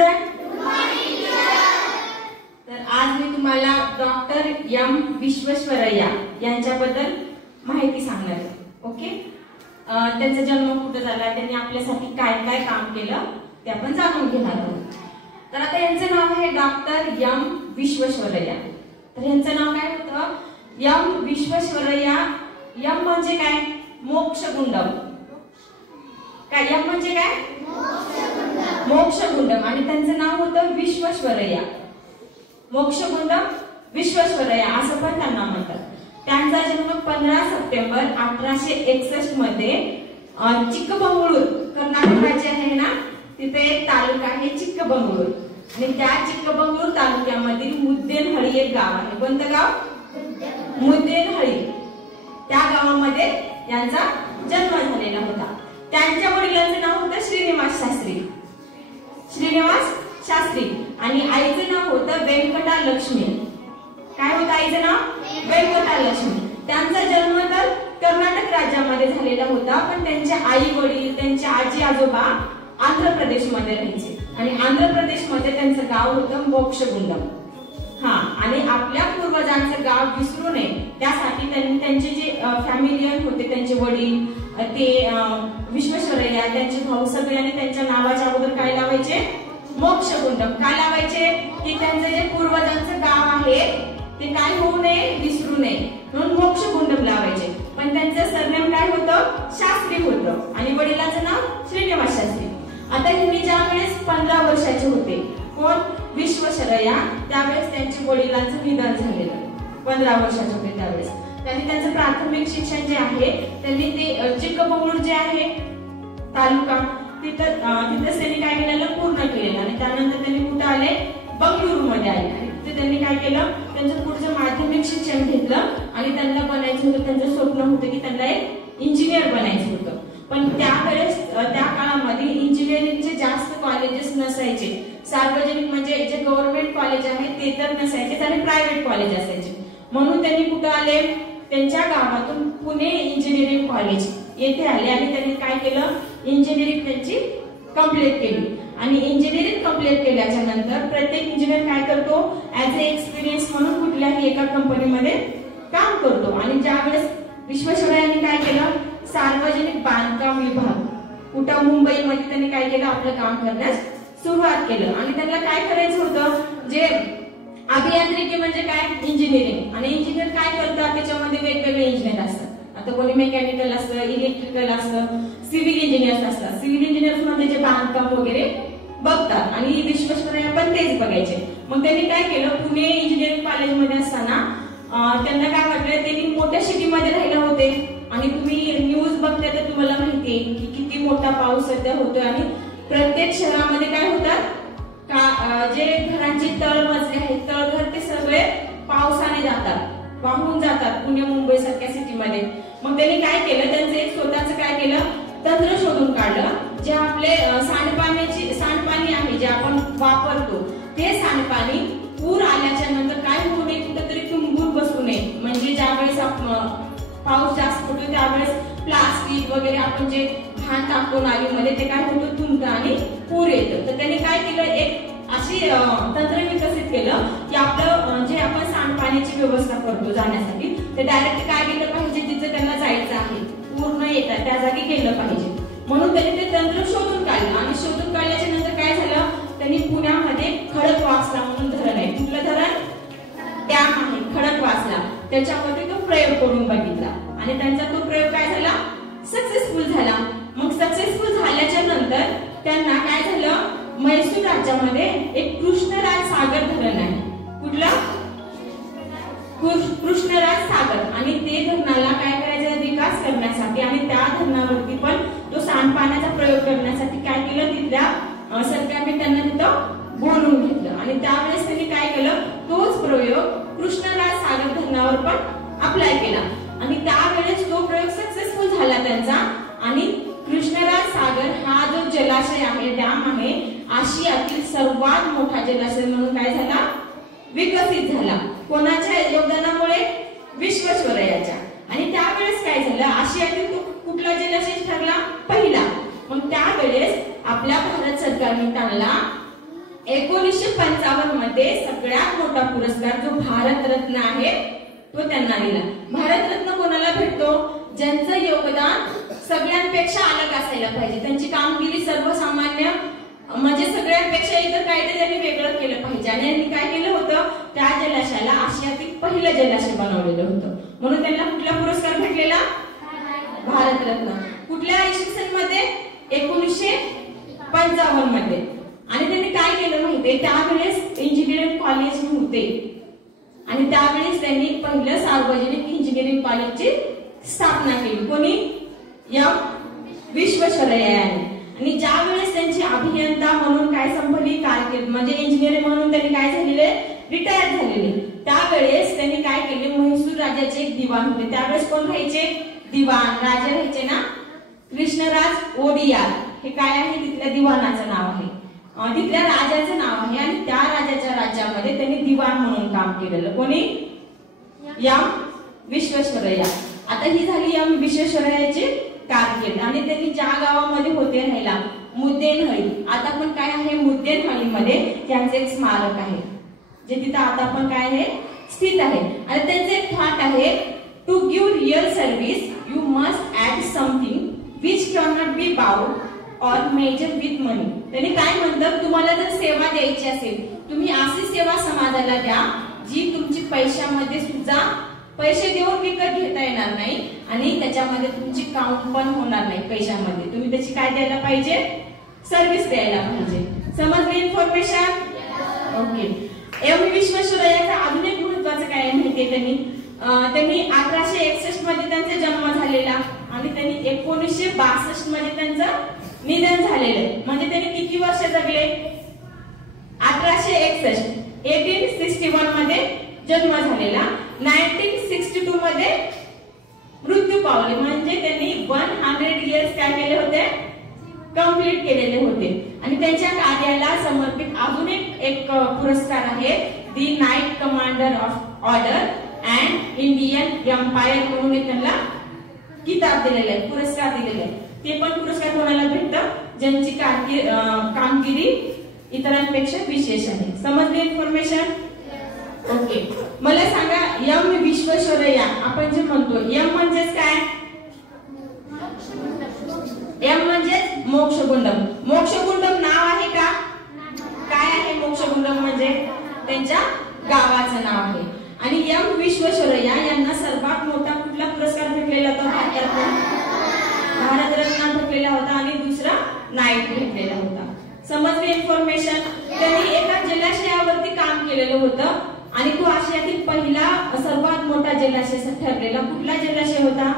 तर आज मी तुम्हाला डॉक्टर एम विश्वेश्वरय्या यांच्याबद्दल माहिती सांगणार आहे. ओके, त्यांचा जन्म कुठे झाला, त्यांनी आपल्यासाठी काय काय काम केलं ते आपण जाणून घेणार आहोत. तर आता यांचं नाव आहे डॉक्टर एम विश्वेश्वरय्या. तर यांचं नाव काय होतं? एम विश्वेश्वरय्या. एम म्हणजे काय? मोक्षगुंडम. काय एम म्हणजे काय? मोक्षगुंडम. आणि त्यांचं नाव होतं विश्वेश्वरय्या. मोक्षगुंडम विश्वेश्वरय्या असं पण त्यांना म्हणतात. त्यांचा जन्म 15 सप्टेंबर 1861 मध्ये चिक्कमंगळूर, कर्नाटक राज्य आहे ना, तिथे एक तालुका आहे चिक्कमंगळूर. आणि त्या चिक्कमंगळूर तालुक्यामधील मुद्देनहळ्ळी एक गाव आहे. कोणतं गाव? मुद्देनहळ्ळी. त्या गावामध्ये यांचा जन्म झालेला होता. त्यांच्या वडिलांचे नाव होतं श्रीनिवास शास्त्री. श्रीनिवास शास्त्री. आणि आईचं नाव होतं व्यंकटालक्ष्मी. काय होतं आईचं नाव? व्यंकटालक्ष्मी. त्यांचा जन्म तर कर्नाटक राज्यामध्ये झालेला होता, पण त्यांचे आई वडील, त्यांचे आजी आजोबा आंध्र प्रदेशमध्ये राहायचे. आणि आंध्र प्रदेशमध्ये त्यांचं गाव होतं मोक्षगुंडम. आणि आपल्या पूर्वजांचं गाव विसरू नये त्यासाठी त्यांनी त्यांचे जे फॅमिलियन होते, त्यांचे वडील, ते विश्वेश्वरय्या, त्यांचे भाऊ, सगळ्यांनी त्यांच्या नावाच्या अगोदर काय लावायचे? मोक्षगुंडम. काय लावायचे? की त्यांचं जे पूर्वजांचं गाव आहे ते काय होऊ नये, विसरू नये म्हणून मोक्षगुंडम लावायचे. पण त्यांचं सरनेम काय होतं? शास्त्री होतं. आणि वडिलांचं नाव श्रीनिवास शास्त्री. आता हे ज्या वेळेस 15 वर्षाचे होते, कोण? विश्वेश्वरय्या, त्यावेळेस त्यांच्या वडिलांचं निधन झालेलं. 15 वर्षाचे होते त्यावेळेस. त्यांनी त्यांचं प्राथमिक शिक्षण जे आहे त्यांनी ते चिक्कमंगळूर जे आहे तालुका तिथेच त्यांनी काय केलेलं? पूर्ण केलेलं. आणि त्यानंतर त्यांनी कुठे आले? बंगळुरू मध्ये आले. तिथे त्यांनी काय केलं? त्यांचं पुढचं माध्यमिक शिक्षण घेतलं. आणि त्यांना बनायचं होतं, त्यांचं स्वप्न होतं की त्यांना एक इंजिनियर बनायचं होतं. पण त्यावेळेस त्या काळामध्ये इंजिनिअरिंगचे जास्त कॉलेजेस नसायचे. सार्वजनिक म्हणजे जे गव्हर्नमेंट कॉलेज आहे ते तर नसायचे आणि प्रायव्हेट कॉलेज असायचे. म्हणून त्यांनी कुठे आले? त्यांच्या गावातून पुणे इंजिनिअरिंग कॉलेज येथे आले. आणि त्यांनी काय केलं? इंजिनिअरिंग त्यांची कंप्लीट केली. आणि इंजिनिअरिंग कंप्लीट केल्याच्या नंतर प्रत्येक इंजिनियर काय करतो? ऍज अ एक्सपिरियन्स म्हणून कुठल्याही एका कंपनीमध्ये काम करतो. आणि ज्यावेळेस विश्वेश्वरय्यांनी काय केलं? सार्वजनिक बांधकाम विभाग कुठं मुंबईमध्ये त्यांनी काय केलं? आपलं काम करण्यास सुरुवात केलं. आणि त्यांना काय करायचं होतं? जे अभियांत्रिकी म्हणजे काय? इंजिनिअरिंग. आणि इंजिनियर काय करतात? त्याच्यामध्ये वेगवेगळे इंजिनियर असतात. आता कोणी मेकॅनिकल असतं, इलेक्ट्रिकल असतं, सिव्हिल इंजिनियर्स असतात. सिव्हिल इंजिनियर्स मध्ये जे बांधकाम वगैरे बघतात. आणि विश्वेश्वरय्या पण तेच बघायचे. मग त्यांनी काय केलं? पुणे इंजिनिअरिंग कॉलेजमध्ये असताना त्यांना काय वाटलं? त्यांनी मोठ्या सिटीमध्ये राहिले होते. आणि तुम्ही न्यूज बघताय तर तुम्हाला माहितीये की किती मोठा पाऊस सध्या होतोय. आणि प्रत्येक शहरामध्ये काय होतात? जे घरांचे तळमजले आहेत, तळघर, ते सगळे पावसाने जातात, वाहून जातात पुणे मुंबई सारख्या सिटीमध्ये. मग त्यांनी काय केलं? त्यांचं एक स्वतःच काय केलं? तंत्र शोधून काढलं. जे आपले सांडपाणी आहे जे आपण वापरतो ते सांडपाणी पूर आल्याच्या नंतर काय होऊ नये, कुठेतरी तुंबून बसू नये. म्हणजे ज्यावेळेस पाऊस जास्त होतो त्यावेळेस प्लास्टिक वगैरे आपण जे घाण टाकतो नालीमध्ये ते काय होतं? तुंबतं आणि पूर येतं. तर त्यांनी काय केलं? एक अशी तंत्र विकसित केलं की आपलं जे आपण सांडपाण्याची व्यवस्था करतो जाण्यासाठी ते डायरेक्ट काय केलं पाहिजे? जिथे त्यांना जायचं आहे पूर्ण येतात त्या जागी केलं पाहिजे. म्हणून त्यांनी ते तंत्र शोधून काढलं. आणि शोधून काढल्याच्या नंतर काय झालं? त्यांनी पुण्यामध्ये खडकवासला म्हणून धरण आहे. कुठलं धरण? डॅम आहे खडकवासला. त्याच्यामध्ये तो प्रयोग करून बघितला. आणि त्यांचा तो प्रयोग काय झाला? सक्सेसफुल झाला. मग सक्सेसफुल झाल्याच्या नंतर त्यांना काय झालं? म्हैसूर राज्यामध्ये एक कृष्णराज सागर धरण आहे. कुठलं? कृष्णराज सागर. आणि ते धरणाला काय करायचं? विकास करण्यासाठी आणि त्या धरणावरती पण तो सांडपाण्याचा प्रयोग करण्यासाठी काय केलं? तिथल्या सरकारने त्यांना तिथं बोलवून घेतलं. आणि त्यावेळेस त्यांनी काय केलं? तोच प्रयोग कृष्णराज सागर धरणावर पण अप्लाय केला. आणि त्यावेळेस तो प्रयोग सक्सेसफुल झाला त्यांचा. आणि कृष्णराज सागर हा जो जलाशय आहे, डॅम आहे, आशियातील सर्वात मोठा जलाशय म्हणून काय झाला? विकसित झाला. कोणाच्या योगदानामुळे? विश्वेश्वरय्याच्या. आणि त्यावेळेस काय झालं? आशियातील कुठला जलाशय ठरला? पहिला. मग त्यावेळेस आपल्या भारत सरकारने त्यांना 1955 मध्ये सगळ्यात मोठा पुरस्कार जो भारतरत्न आहे तो त्यांना दिला. भारतरत्न कोणाला भेटतो? ज्यांचं योगदान सगळ्यांपेक्षा अलग असायला पाहिजे, त्यांची कामगिरी सर्वसामान्य म्हणजे सगळ्यांपेक्षा इतर काहीतरी त्यांनी वेगळं केलं पाहिजे. आणि यांनी काय केलं होतं? त्या जलाशयाला आशियातील पहिलं जलाशय बनवलेलं होतं, म्हणून त्यांना कुठला पुरस्कार भेटलेला? भारतरत्न. कुठल्या इसवी सन मध्ये? 1955 मध्ये. आणि त्यांनी काय केलं माहितीये? त्यावेळेस इंजिनिअरिंग कॉलेज नव्हते आणि त्यावेळेस त्यांनी पहिलं सार्वजनिक इंजिनिअरिंग कॉलेजची स्थापना केली. कोणी? एम विश्वेश्वरय्या यांनी. आणि ज्या वेळेस त्यांची अभियंता म्हणून काय संपली कारकीर्द, म्हणजे इंजिनिअर म्हणून त्यांनी काय झालेले? रिटायर झालेले. त्यावेळेस त्यांनी काय केले? म्हैसूर राजाचे एक दिवाण होते. त्यावेळेस कोण राहायचे? दिवाण. राजा राहायचे ना कृष्णराज ओडियार. हे काय आहे? तिथल्या दिवाणाचं नाव आहे, तिथल्या राजाचं नाव आहे. आणि त्या राजाच्या राज्यामध्ये त्यांनी दिवाण म्हणून काम केलेलं. कोणी? एम विश्वेश्वरय्या. आता ही झाली एम विश्वेश्वरय्याची कारकीर्द. आणि त्यांनी ज्या गावामध्ये होते राहायला, मुद्देनहळ्ळी. आता पण काय आहे? मुद्देनहळ्ळीमध्ये त्यांचे एक स्मारक आहे, जे तिथं आता पण काय आहे? स्थित आहे. आणि त्यांचे एक थाट आहे, to give real service you must add something which can not be bound or measure with money. त्यांनी काय म्हणतात? तुम्हाला जर सेवा द्यायची असेल, तुम्ही अशी सेवा समाजाला द्या जी तुमची पैशामध्ये सुद्धा पैसे देऊन विकत घेता येणार नाही आणि त्याच्यामध्ये तुमची काउंट पण होणार नाही. पैशामध्ये तुम्ही त्याची काय द्यायला पाहिजे? सर्व्हिस द्यायला पाहिजे. समजली इन्फॉर्मेशन? ओके. एम विश्वेश्वरय्याचा अजून एक महत्वाचं काय माहितीये? त्यांनी 1861 मध्ये त्यांचा जन्म झालेला आणि त्यांनी 1962 मध्ये त्यांचं निधन झालेलं. म्हणजे त्यांनी किती वर्ष जगले? 1861. 1861 मध्ये जन्म झालेला, 1962 मध्ये मृत्यू पावले. म्हणजे त्यांनी 100 इयर्स काय केले होते? कंप्लीट केलेले होते. आणि त्यांच्या कार्याला समर्पित अजून एक पुरस्कार आहे, the knight commander of order and Indian empire म्हणून त्यांना किताब दिलेलं आहे, पुरस्कार दिलेला आहे. ते पण पुरस्कार कोणाला भेटतं? ज्यांची कामगिरी इतरांपेक्षा विशेष आहे. समजली इन्फॉर्मेशन? ओके. मला सांगा, एम विश्वेश्वरय्या आपण जे म्हणतो, एम म्हणजेच काय? एम म्हणजेच मोक्षगुंडम. मोक्षगुंडम नाव आहे का? काय आहे मोक्षगुंडम? म्हणजे त्यांच्या गावाचं नाव आहे. आणि एम विश्वेश्वरय्या यांना सर्वात मोठा कुठला पुरस्कार भेटलेला होता? भारतरत्न भेटलेला होता आणि दुसरा नाईट भेटलेला होता. समजली इन्फॉर्मेशन? त्यांनी एका जलाशयावरती काम केलेलं होतं आणि तो आशियातील पहिला सर्वात मोठा जलाशय ठरलेला. कुठला जलाशय होता?